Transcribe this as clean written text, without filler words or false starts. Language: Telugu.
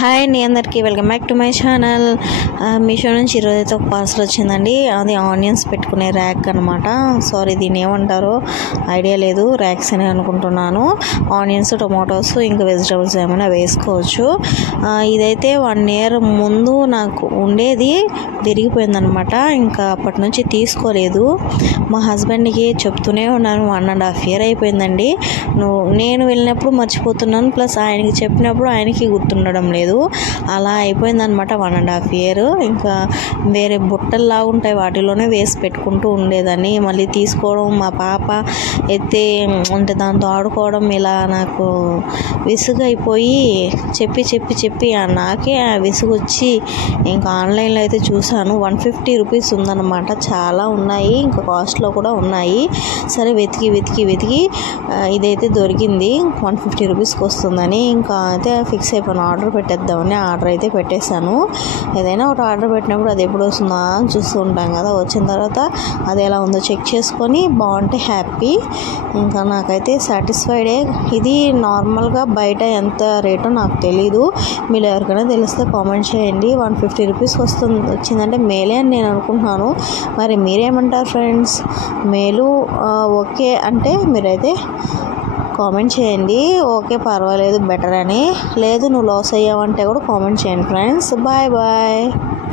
హాయ్ అండి, అందరికీ welcome back to my channel. Meesho నుంచి ఈరోజైతే ఒక పార్సల్ వచ్చిందండి. అది ఆనియన్స్ పెట్టుకునే ర్యాక్ అనమాట. సారీ, దీన్ని ఏమంటారో ఐడియా లేదు, ర్యాక్స్ అని అనుకుంటున్నాను. ఆనియన్స్, టొమాటోస్ ఇంకా వెజిటబుల్స్ ఏమైనా వేసుకోవచ్చు. ఇదైతే 1 year ముందు నాకు ఉండేది, విరిగిపోయిందనమాట. ఇంకా అప్పటి నుంచి తీసుకోలేదు. మా హస్బెండ్కి చెప్తూనే ఉన్నాను, 1.5 year అయిపోయిందండి. నేను వెళ్ళినప్పుడు మర్చిపోతున్నాను, ప్లస్ ఆయనకి చెప్పినప్పుడు ఆయనకి గుర్తుండడం లేదు. అలా అయిపోయిందనమాట 1.5 year. ఇంకా వేరే బుట్టల్లా ఉంటాయి, వాటిలోనే వేసి పెట్టుకుంటూ ఉండేదాన్ని. మళ్ళీ తీసుకోవడం, మా పాప ఎత్తే అంటే దాంతో ఆడుకోవడం, ఇలా నాకు విసుగు అయిపోయి చెప్పి నాకే విసుగు వచ్చి ఇంకా ఆన్లైన్లో అయితే చూసాను. 150 rupees ఉందన్నమాట. చాలా ఉన్నాయి, ఇంకా కాస్ట్లో కూడా ఉన్నాయి. సరే వెతికి ఇదైతే దొరికింది. 150 rupeesకి వస్తుందని ఇంకా అయితే ఫిక్స్ అయిపోయాను, ఆర్డర్ పెట్టేద్దామని. ఆర్డర్ అయితే పెట్టేశాను. ఏదైనా ఒకటి ఆర్డర్ పెట్టినప్పుడు అది ఎప్పుడు వస్తుందా అని చూస్తూ ఉంటాం కదా. వచ్చిన తర్వాత అది ఎలా ఉందో చెక్ చేసుకొని బాగుంటే హ్యాపీ. ఇంకా నాకైతే సాటిస్ఫైడే. ఇది నార్మల్గా బయట ఎంత రేటో నాకు తెలీదు, మీరు ఎవరికైనా తెలిస్తే కామెంట్ చేయండి. 150 rupees వచ్చిందంటే మేలే అని నేను అనుకుంటున్నాను. మరి మీరేమంటారు ఫ్రెండ్స్? మేలు ఓకే అంటే మీరైతే కామెంట్ చేయండి. ఓకే పర్వాలేదు, బెటర్ అని. లేదు నువ్వు లాస్ అయ్యావంటే కూడా కామెంట్ చేయండి ఫ్రెండ్స్. బాయ్.